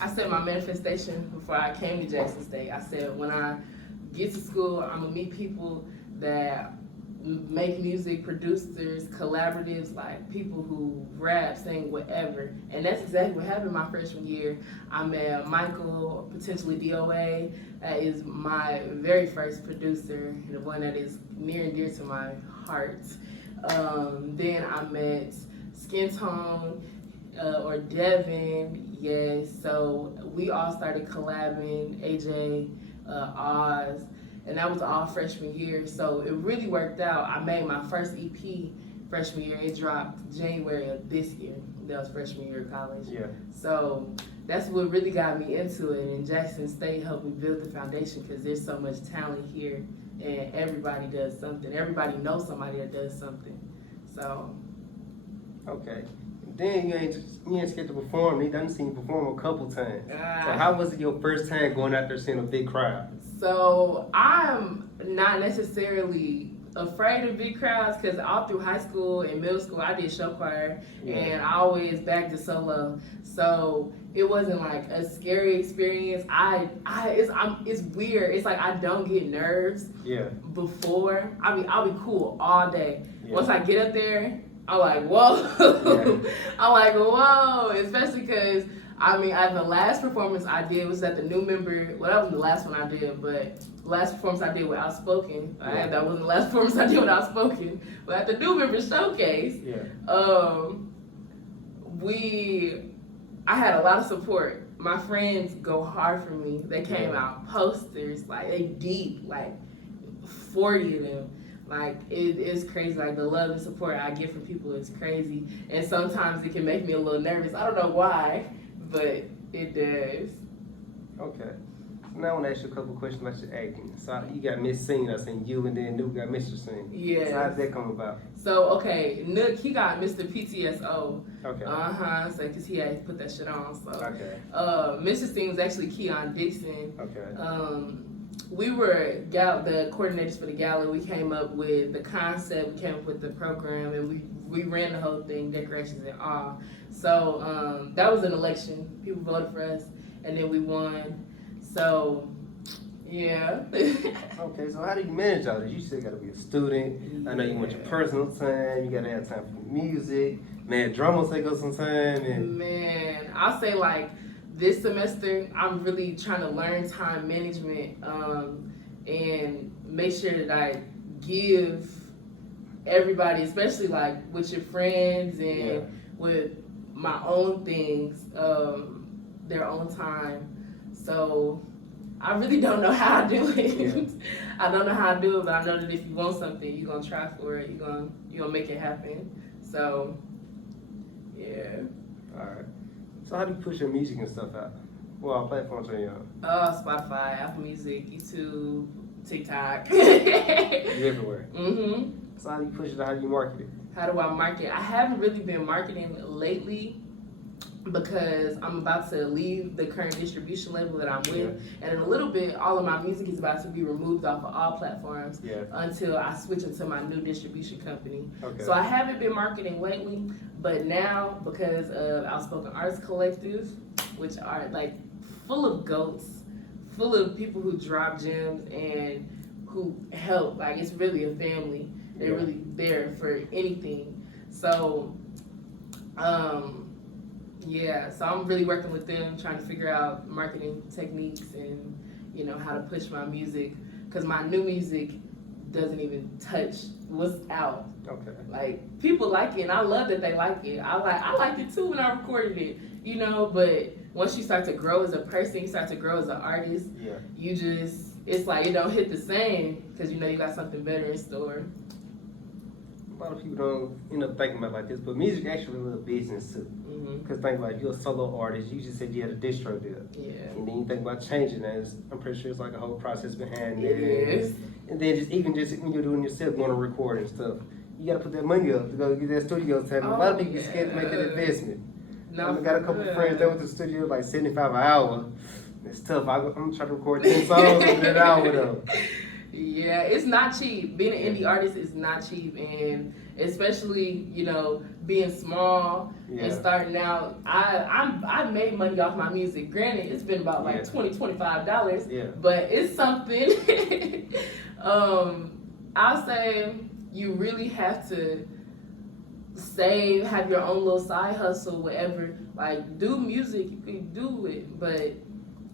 I said my manifestation before I came to Jackson State. I said when I get to school, I'm gonna meet people that make music, producers, collaboratives, like people who rap, sing, whatever. And that's exactly what happened my freshman year. I met Michael, potentially DOA. That is my very first producer, the one that is near and dear to my heart. Then I met Skin Tone, or Devin, yes. So we all started collabing, AJ, Oz, and that was all freshman year. So it really worked out. I made my first EP freshman year. It dropped January of this year. That was freshman year of college. Yeah. So that's what really got me into it. And Jackson State helped me build the foundation because there's so much talent here, and everybody does something. Everybody knows somebody that does something. So. Okay. Then you ain't scared to perform. They done seen you perform a couple times. So how was it your first time going out there seeing a big crowd? So I'm not necessarily afraid of big crowds because all through high school and middle school I did show choir, and I always backed the solo. So it wasn't like a scary experience. It's weird. It's like I don't get nerves. Before. I'll be cool all day. Once I get up there, I'm like, whoa. I'm like, whoa. Especially because, at the last performance I did was at the new member. Well, that wasn't the last one I did, but the last performance I did with Unspoken. That wasn't the last performance I did with Unspoken. But at the new member showcase, I had a lot of support. My friends go hard for me. They came out, posters, like they deep, like 40 of them. Like, it's crazy. Like, the love and support I get from people is crazy. And sometimes it can make me a little nervous. I don't know why, but it does. Okay. So now I want to ask you a couple questions about your acting. So you got Miss Singh, I seen you, and then Nuke got Mr. Singh. Yeah. So how did that come about? So, okay, Nook, he got Mr. PTSO. Okay. So, because he had put that shit on. So, okay. Mr. Singh was actually Keon Dixon. Okay. We were the coordinators for the gala. We came up with the concept, we came up with the program, and we ran the whole thing, decorations and all. So that was an election. People voted for us, and then we won. So, yeah. Okay, so how do you manage all this? You still got to be a student. I know you want your personal time. You got to have time for music. Man, drama take up some time. And man, I'll say like, this semester, I'm really trying to learn time management and make sure that I give everybody, especially like with your friends and with my own things, their own time. So I really don't know how to do it. I don't know how to do it, but I know that if you want something, you're going to try for it. You're gonna make it happen. So, yeah. All right. So how do you push your music and stuff out? What all platforms are you on? Spotify, Apple Music, YouTube, TikTok. You everywhere. Mm-hmm. So how do you push it out? How do you market it? How do I market? I haven't really been marketing lately because I'm about to leave the current distribution label that I'm with. And in a little bit, all of my music is about to be removed off of all platforms until I switch into my new distribution company. Okay. So I haven't been marketing lately, but now because of Outspoken Arts Collective, which are like full of goats, full of people who drop gems and who help, like it's really a family. They're really there for anything. So, so I'm really working with them, trying to figure out marketing techniques and, how to push my music. Because my new music doesn't even touch what's out. Okay. Like, people like it, and I love that they like it. I liked it too when I recorded it, but once you start to grow as a person, you start to grow as an artist, it's like it don't hit the same because you got something better in store. A lot of people don't end up thinking about it like this, but music actually a little business too. Because think about it, you're a solo artist. You just said you had a distro deal. And then you think about changing that. I'm pretty sure it's like a whole process behind it. Yes. And then just when you're doing yourself, going to record and stuff, you got to put that money up to go get that studio time. A lot of people get scared to make that investment. No, I got a couple of friends that went to the studio like $75 an hour. It's tough. I'm trying to record 10 songs in an hour though. Yeah, it's not cheap. Being an indie artist is not cheap, and especially being small and starting out. I made money off my music. Granted, it's been about like $20-$25. Yeah. But it's something. I'll say you really have to save, have your own little side hustle, whatever. Like, do music, you can do it, but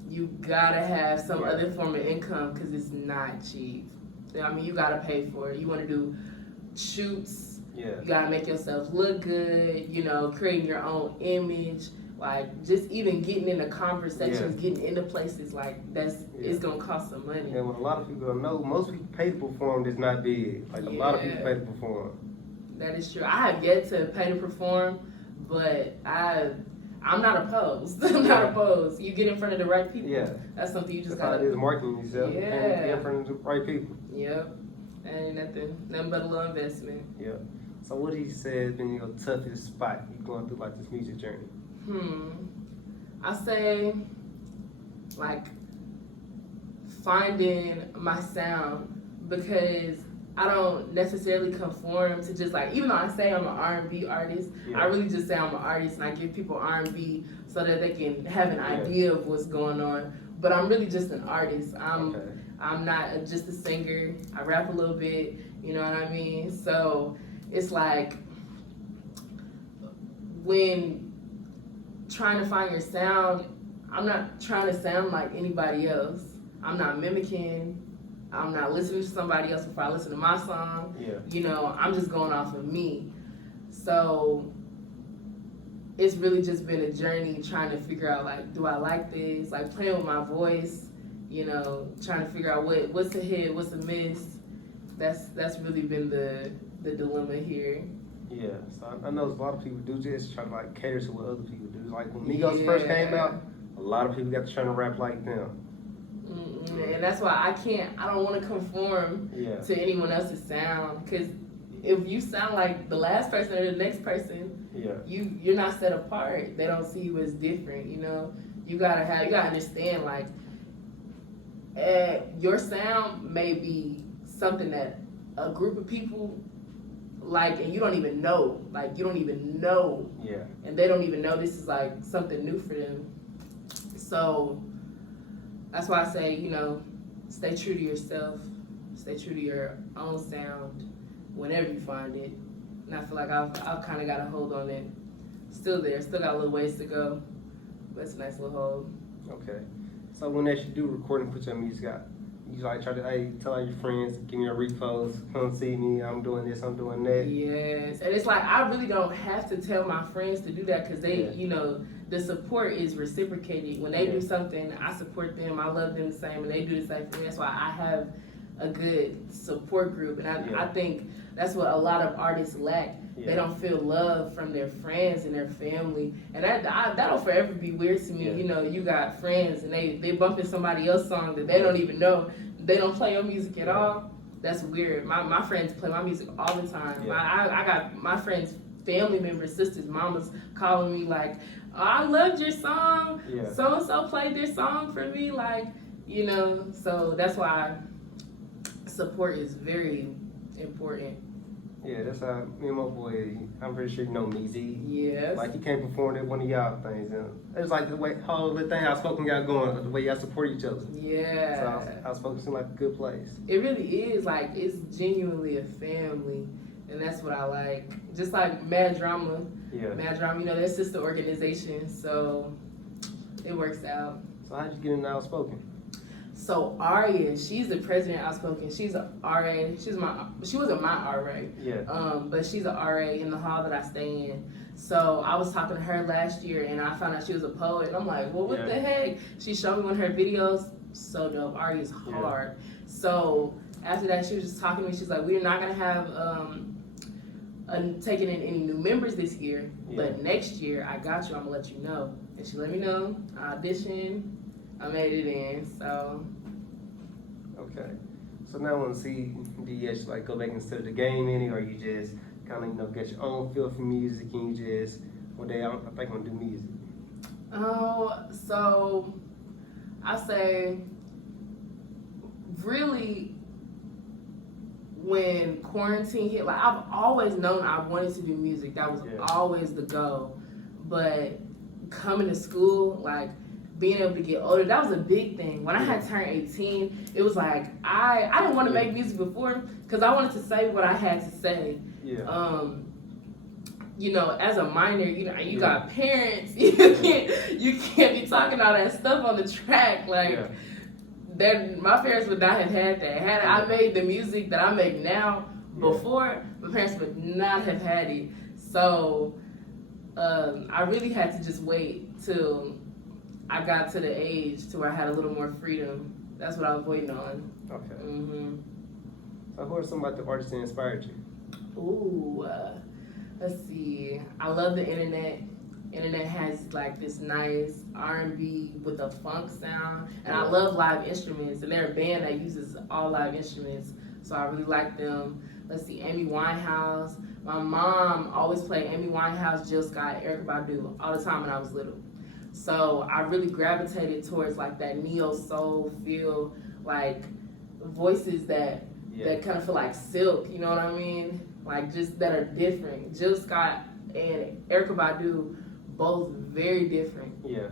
you gotta have some other form of income because it's not cheap. I mean, you gotta pay for it. You want to do shoots. Yeah. You gotta make yourself look good. Creating your own image. Like, just even getting into conversations, getting into places like it's gonna cost some money. And what a lot of people don't know, most people pay to perform that's not big. Like a lot of people pay to perform. That is true. I have yet to pay to perform, but I'm not opposed. I'm not opposed. You get in front of the right people. Yeah. That's something you just gotta do. Is marketing yourself. Yeah. And get in front of the right people. Yep. Ain't nothing but a little investment. Yep. So what do you say has been your toughest spot you going through like this music journey? I say like finding my sound, because I don't necessarily conform to just like, even though I say I'm an R&B artist, I really just say I'm an artist and I give people R&B so that they can have an idea of what's going on. But I'm really just an artist. I'm not just a singer. I rap a little bit, you know what I mean? So it's like when trying to find your sound, I'm not trying to sound like anybody else. I'm not mimicking. I'm not listening to somebody else before I listen to my song. I'm just going off of me. So it's really just been a journey trying to figure out, like, do I like this? Like, playing with my voice, trying to figure out what's a hit, what's a miss. That's really been the dilemma here. Yeah, so I know a lot of people do just try to like cater to what other people do. Like when Migos first came out, a lot of people got to try to rap like them. And that's why I don't want to conform to anyone else's sound, because if you sound like the last person or the next person, you're not set apart. They don't see you as different. You gotta understand, like, your sound may be something that a group of people like, and you don't even know. Like, you don't even know. And they don't even know this is like something new for them. So that's why I say, stay true to yourself, stay true to your own sound whenever you find it. And I feel like I've kind of got a hold on it. Still there, still got a little ways to go, but it's a nice little hold. Okay. So when you do record and put your music out, you like try to tell all your friends, give me a repost, come see me, I'm doing this, I'm doing that. Yes, and it's like I really don't have to tell my friends to do that, because they, the support is reciprocated. When they do something, I support them, I love them the same, and they do the same for me. That's why I have a good support group, and I think that's what a lot of artists lack. They don't feel love from their friends and their family, and that'll forever be weird to me. You got friends and they bumping somebody else's song that they don't even know. They don't play your music at all. That's weird. My friends play my music all the time. I got my friends, family members, sisters, mamas calling me like, oh, I loved your song. So and so played their song for me, like, So that's why support is very important. Yeah, that's how me and my boy, I'm pretty sure you know me, Z. Yes. Like, he came perform at one of y'all things. And it was like the way, how the thing Outspoken got going, the way y'all support each other. Yeah. So Outspoken seemed like a good place. It really is. Like, it's genuinely a family. And that's what I like. Just like Mad Drama. Mad Drama, their sister organization. So it works out. So how'd you get into Outspoken? So Aria, she's the president of Unspoken. She's a RA. She wasn't my RA. But she's a RA in the hall that I stay in. So I was talking to her last year, and I found out she was a poet. And I'm like, well, what the heck? She showed me one of her videos. So dope. Aria's hard. So after that, she was just talking to me. She's like, we're not gonna have taking in any new members this year, but next year I got you. I'm gonna let you know. And she let me know. I auditioned. I made it in, so. Okay. So now I want to see, do you actually like go back and study the game any, or you just kind of, get your own feel for music and you just, one day I think I'm going to do music? Oh, so I say, really, when quarantine hit, like I've always known I wanted to do music. That was always the goal. But coming to school, like being able to get older, that was a big thing. When I had turned 18, it was like I didn't want to make music before because I wanted to say what I had to say. Yeah. You know, as a minor, you know, you got parents. You can't be talking all that stuff on the track. Like, that my parents would not have had that. Had I made the music that I make now before, my parents would not have had it. So, I really had to just wait till I got to the age to where I had a little more freedom. That's what I was waiting on. Okay. Mm-hmm. So, who are some of the artists that inspired you? Ooh. Let's see. I love the internet. Internet has like this nice R&B with a funk sound, and I love live instruments. And they're a band that uses all live instruments, so I really like them. Let's see, Amy Winehouse. My mom always played Amy Winehouse, Jill Scott, Erykah Badu all the time when I was little. So I really gravitated towards like that neo soul feel, like voices that kind of feel like silk. You know what I mean? Like just that are different. Jill Scott and Erykah Badu, both very different. Yeah.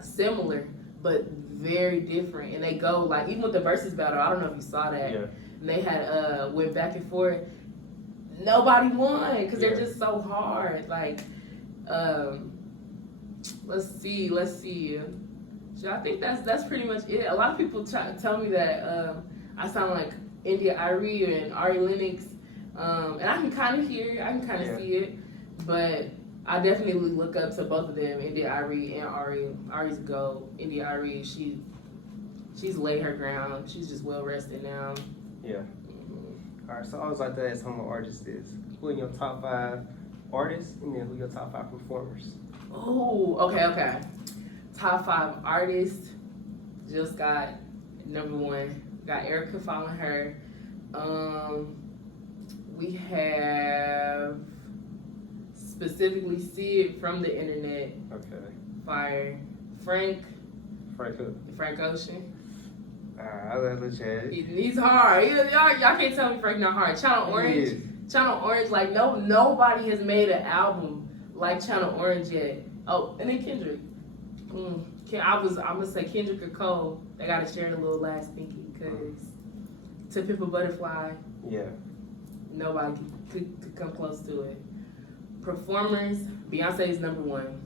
Similar, but very different. And they go like, even with the versus battle, I don't know if you saw that. Yeah. And they had went back and forth. Nobody won because they're just so hard. Like, let's see. So I think that's pretty much it. A lot of people tell me that I sound like India Arie and Ari Lennox. And I can kind of hear it, I can kind of see it, but I definitely look up to both of them, India Arie and Ari. Ari's a GOAT. India Arie, she's laid her ground. She's just well rested now. Yeah. All right, so I always like to ask who my artist is. Who are your top 5 artists, and then who your top 5 performers? Oh, okay. Top 5 artists. Jill Scott, number 1. Got Erykah following her. We have specifically Sid from the internet. Okay. Fire. Frank who? Frank Ocean. I'll let you have it. He's hard. Y'all can't tell me Frank not hard. Channel Orange. Channel Orange, like nobody has made an album like Channel Orange yet. Oh, and then Kendrick. I'm gonna say Kendrick or Cole. They gotta share the little last pinky because To Pimp a Butterfly. Yeah. Nobody could come close to it. Performers, Beyonce is number 1.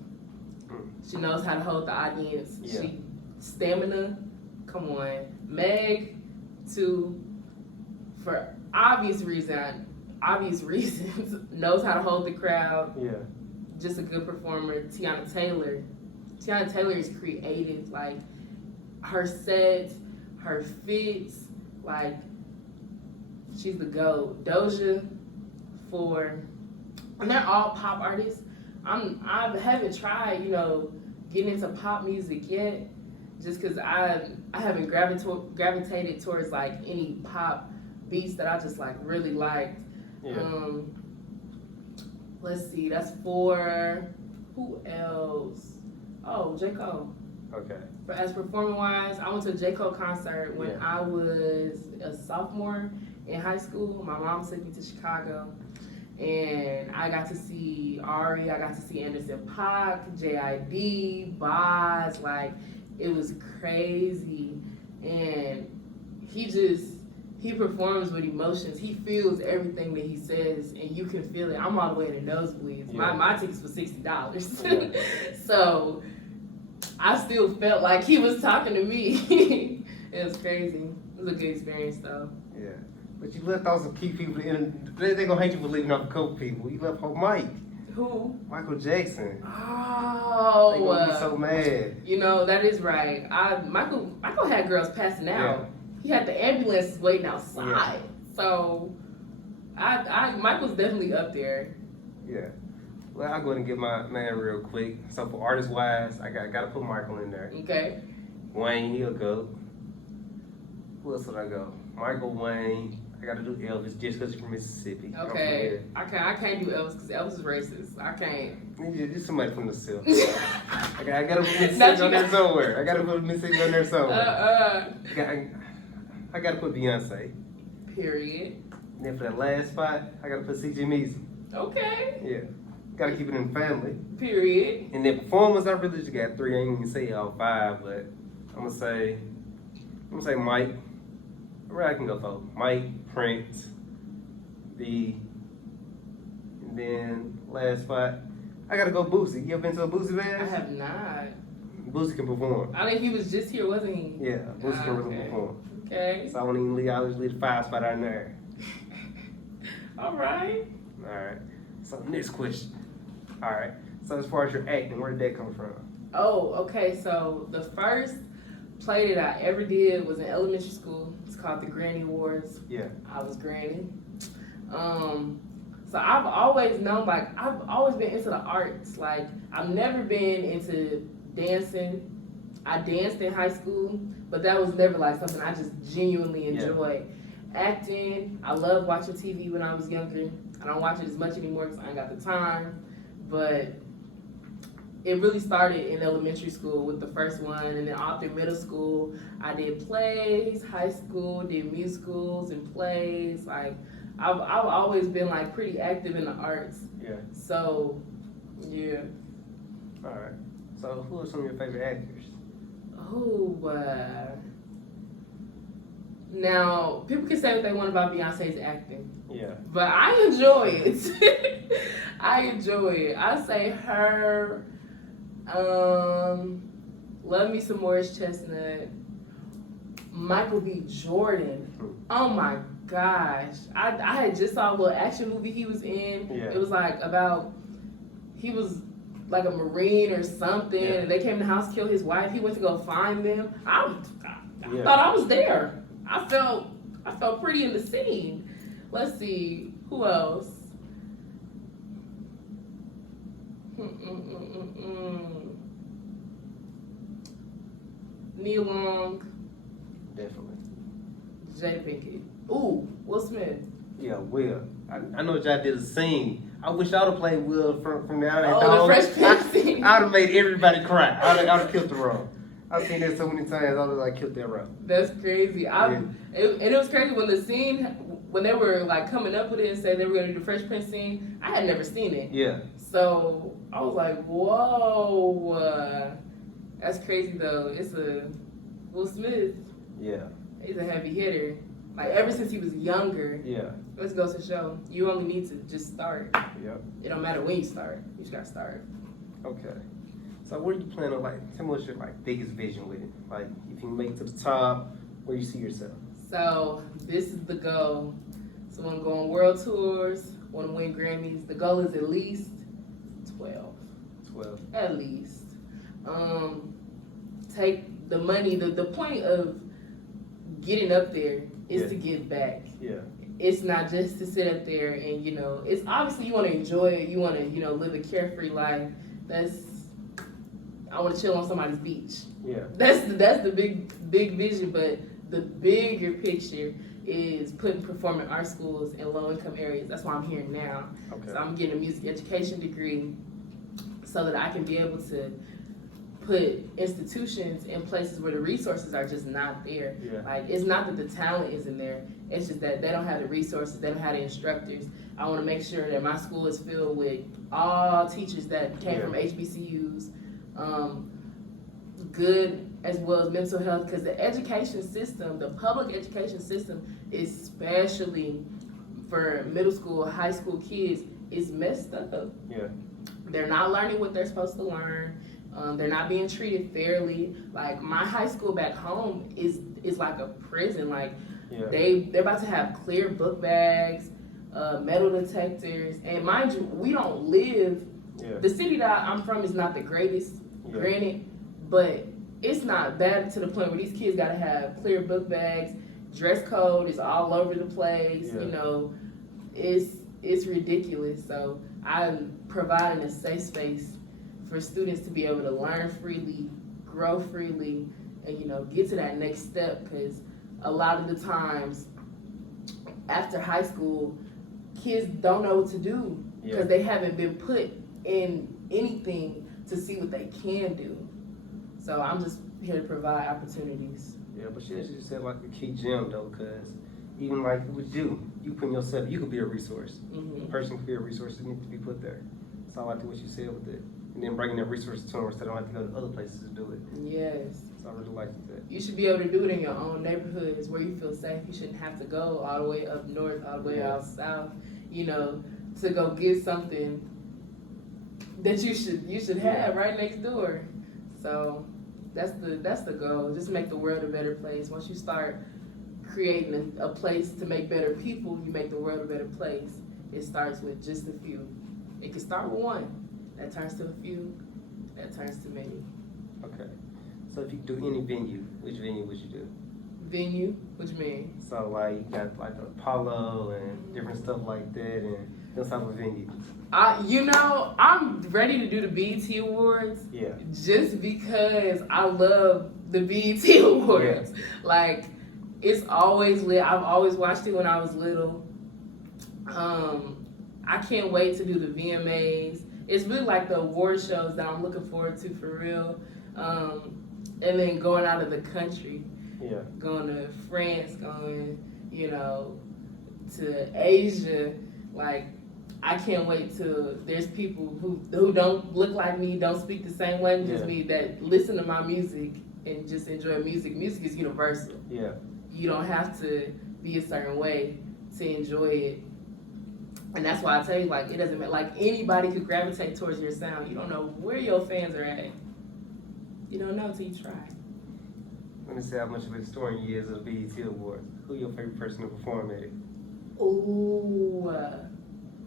She knows how to hold the audience. Yeah. Stamina, come on. Meg, 2, for obvious reasons, knows how to hold the crowd. Yeah. Just a good performer. Tiana Taylor is creative. Like, her sets, her fits, like, she's the GOAT. Doja, 4. And they're all pop artists. I haven't tried, getting into pop music yet, just because I haven't gravitated towards like any pop beats that I just like really liked. Yeah. Let's see, that's 4. Who else? Oh, J. Cole. Okay. But as performing wise, I went to a J. Cole concert when I was a sophomore in high school. My mom took me to Chicago, and I got to see Ari, I got to see Anderson .Paak, JID, Boz, like, it was crazy. And he performs with emotions. He feels everything that he says, and you can feel it. I'm all the way in the nosebleeds. Yeah. My tickets were $60. So I still felt like he was talking to me. It was crazy. It was a good experience, though. Yeah. But you left out some key people in. They're going to hate you for leaving off a couple people. You left out Mike. Who? Michael Jackson. Oh. They're going to be so mad. That is right. Michael had girls passing out. Yeah. He had the ambulance waiting outside. Yeah. So, Michael's definitely up there. Yeah. Well, I'll go ahead and get my man real quick. So, for artist-wise, I got to put Michael in there. Okay. Wayne, he'll go. Who else would I go? Michael, Wayne. I got to do Elvis just because he's from Mississippi. Okay. I can't do Elvis because Elvis is racist. I can't. Just somebody from the South. I got to put Mississippi on there somewhere. I got to put Beyonce. Period. And then for that last spot, I gotta put CJ Measy. Okay. Yeah. Gotta keep it in the family. Period. And then performers, I really just got 3. I ain't even say all 5, but I'm gonna say Mike. I can go for Mike, Prince, B, and then last spot, I gotta go Boosie. You ever been to a Boosie I band? have not. Boosie can perform. I think he was just here, wasn't he? Yeah, Boosie can really Okay. perform. Okay. So I won't even leave. I just leave the 5 spot out in there. All right. All right. So next question. All right. So as far as your acting, where did that come from? Oh, okay. So the first play that I ever did was in elementary school. It's called the Granny Wars. Yeah. I was Granny. So I've always known, like, I've always been into the arts. Like, I've never been into dancing. I danced in high school, but that was never like something I just genuinely enjoyed. Acting, I loved watching TV when I was younger. I don't watch it as much anymore because I ain't got the time. But it really started in elementary school with the first one, and then all through middle school, I did plays. High school, did musicals and plays. Like, I've always been like pretty active in the arts. Yeah. So, yeah. All right. So who are some of your favorite actors? Oh, now people can say what they want about Beyonce's acting, Yeah. but I enjoy it. I enjoy it. I say her. Love me some Morris Chestnut. Michael B. Jordan. Oh my gosh. I had just saw a little action movie he was in. Yeah. It was like about, he was like a Marine or something, and they came to the house, killed his wife. He went to go find them. I thought I was there. I felt pretty in the scene. Let's see, who else? Neil Long. Definitely. Jada Pinkett. Ooh, Will Smith. Yeah, Will. I know y'all did a Sing. I wish I would have played Will from the Out Oh, the Fresh Prince scene. I would have made everybody cry. I would have killed the role. I've seen that so many times. I would have killed that role. That's crazy. And it was crazy when the scene, when they were like coming up with it and said they were gonna do the Fresh Prince scene. I had never seen it. Yeah. So I was like, whoa, that's crazy though. It's a Will Smith. Yeah. He's a heavy hitter. Like ever since he was younger. Yeah. Let's go to show. You only need to just start. Yep. It don't matter when you start. You just gotta start. Okay. So what do you plan on, tell me what's your biggest vision with it? Like if you make it to the top, where you see yourself? So this is the goal. So I want to go on world tours, want to win Grammys. The goal is at least 12. 12. At least. Take the money. The point of getting up there is to give back. Yeah. It's not just to sit up there and, it's obviously you want to enjoy it. You want to, live a carefree life. I want to chill on somebody's beach. Yeah. That's the big vision, but the bigger picture is putting performing art schools in low-income areas. That's why I'm here now. Okay. So I'm getting a music education degree so that I can be able to put institutions in places where the resources are just not there. Yeah. Like, it's not that the talent isn't there, it's just that they don't have the resources, they don't have the instructors. I want to make sure that my school is filled with all teachers that came from HBCUs, good as well as mental health, because the education system, the public education system, especially for middle school, high school kids, is messed up. Yeah. They're not learning what they're supposed to learn. They're not being treated fairly. Like my high school back home is like a prison. Like they're about to have clear book bags, metal detectors, and mind you, we don't live. The city that I'm from is not the greatest, granted, but it's not bad to the point where these kids gotta have clear book bags. Dress code is all over the place. It's ridiculous. So I'm providing a safe space for students to be able to learn freely, grow freely, and get to that next step. Because a lot of the times after high school, kids don't know what to do because they haven't been put in anything to see what they can do. So I'm just here to provide opportunities. Yeah, but she actually said like a key gem though, because even like with you putting yourself, you could be a resource. Mm-hmm. A person could be a resource that needs to be put there. So I like what you said with it. And then bringing that resource to them so they don't have to go to other places to do it. Yes. So I really like that. You should be able to do it in your own neighborhoods where you feel safe. You shouldn't have to go all the way up north, all the way out south, you know, to go get something that you should have right next door. So that's the goal. Just make the world a better place. Once you start creating a place to make better people, you make the world a better place. It starts with just a few. It can start with one. That turns to a few. That turns to many. Okay. So if you do any venue, which venue would you do? Venue? What you mean? So like you got like the Apollo and different stuff like that and those type of venues. I'm ready to do the BET Awards. Yeah. Just because I love the BET Awards. Yeah. Like, it's always lit. I've always watched it when I was little. I can't wait to do the VMAs. It's really like the award shows that I'm looking forward to for real. And then going out of the country. Yeah. Going to France, going, to Asia. Like, I can't wait till there's people who don't look like me, don't speak the same language as me, that listen to my music and just enjoy music. Music is universal. Yeah. You don't have to be a certain way to enjoy it. And that's why I tell you, like, it doesn't matter. Like, anybody could gravitate towards your sound. You don't know where your fans are at. You don't know until you try. Let me see how much of a historian you is of the BET Awards. Who your favorite person to perform at it? Ooh.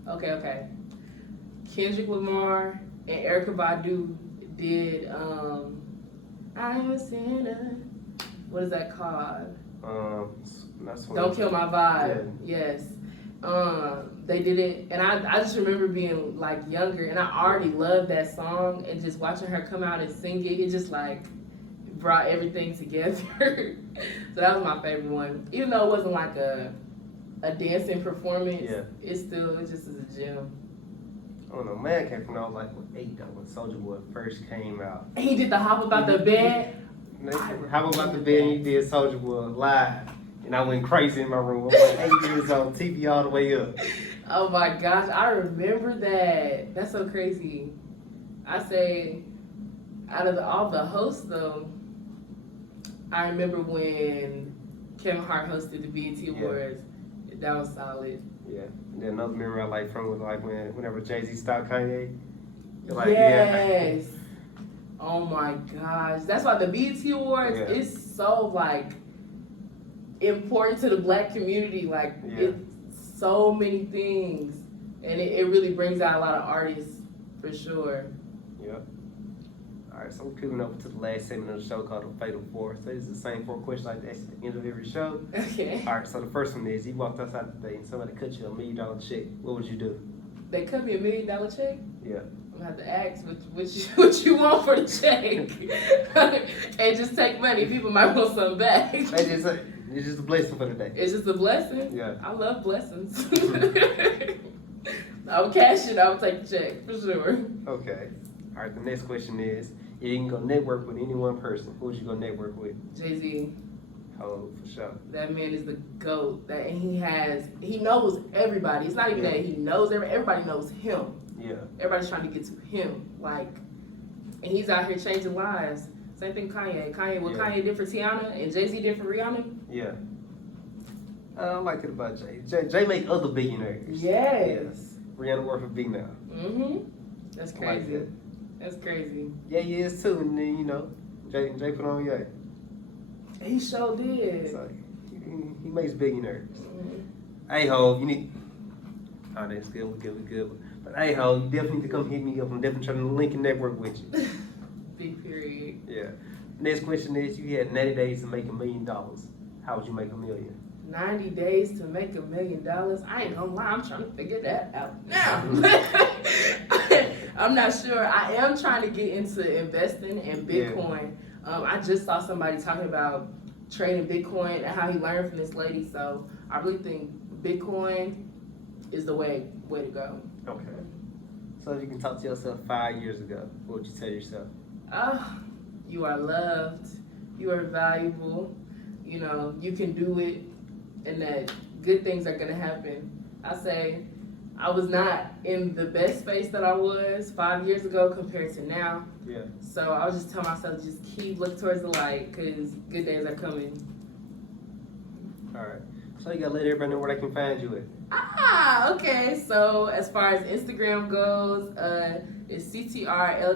Okay. Kendrick Lamar and Erykah Badu did I'm a Sinner. What is that called? Don't Kill My Vibe. Yeah. Yes. They did it, and I just remember being like younger, and I already loved that song, and just watching her come out and sing it just like brought everything together. So that was my favorite one, even though it wasn't like a dancing performance. Yeah. It just is a gem. I don't know, man came from when I was like 8 though, when Soulja Boy first came out. And he did the hop about the bed. Hop about the bed, and he did Soulja Boy live. And I went crazy in my room. I was like 8 years old, TV all the way up. Oh my gosh, I remember that. That's so crazy. I say, out of all the hosts though, I remember when Kevin Hart hosted the BET Awards. That was solid. Yeah. And then another memory I like from was like whenever Jay-Z stopped Kanye. Like, yes. Yeah. Oh my gosh. That's why the BET Awards is so like important to the black community. Like it's so many things. And it really brings out a lot of artists for sure. Yep. Alright, so we're coming over to the last segment of the show called The Fatal Four. So it's the same 4 questions like that's at the end of every show. Okay. Alright, so the first one is, you walked outside today and somebody cut you $1 million check. What would you do? They cut me $1 million check? Yeah. I'm gonna have to ask what you want for the check. And just take money. People might want something back. It's just a blessing for the day. It's just a blessing? Yeah. I love blessings. I would cash it. I would take the check for sure. Okay. All right. The next question is: if you can go network with any one person, who would you go network with? Jay-Z. Oh, for sure. That man is the GOAT. He knows everybody. It's not even that he knows everybody knows him. Yeah. Everybody's trying to get to him. Like, and he's out here changing lives. Same thing Kanye. Kanye did for Tiana and Jay-Z did for Rihanna. Yeah. I like it about Jay. Jay make other billionaires. Yes. Rihanna worth a big now. Mm-hmm. That's crazy. Like That's crazy. Yeah, he is too. And then, Jay put on Ye. He sure did. So, he makes billionaires. Mm-hmm. Hey, ho, you need... Oh, that's good. We're good. But hey, ho, you definitely need to come hit me up. I'm definitely trying to link and network with you. Big period. Yeah. Next question is, you had 90 days to make $1 million. How would you make $1 million? 90 days to make $1 million? I ain't gonna lie, I'm trying to figure that out now. I'm not sure. I am trying to get into investing in Bitcoin. Yeah. I just saw somebody talking about trading Bitcoin and how he learned from this lady. So I really think Bitcoin is the way to go. Okay. So if you can talk to yourself 5 years ago, what would you tell yourself? You are loved. You are valuable. You can do it. and that good things are gonna happen. I say I was not in the best space that I was 5 years ago compared to now. Yeah. So I was just telling myself, just keep looking towards the light, because good days are coming. All right. So you gotta let everybody know where they can find you at. Okay. So as far as Instagram goes, it's CTRLD.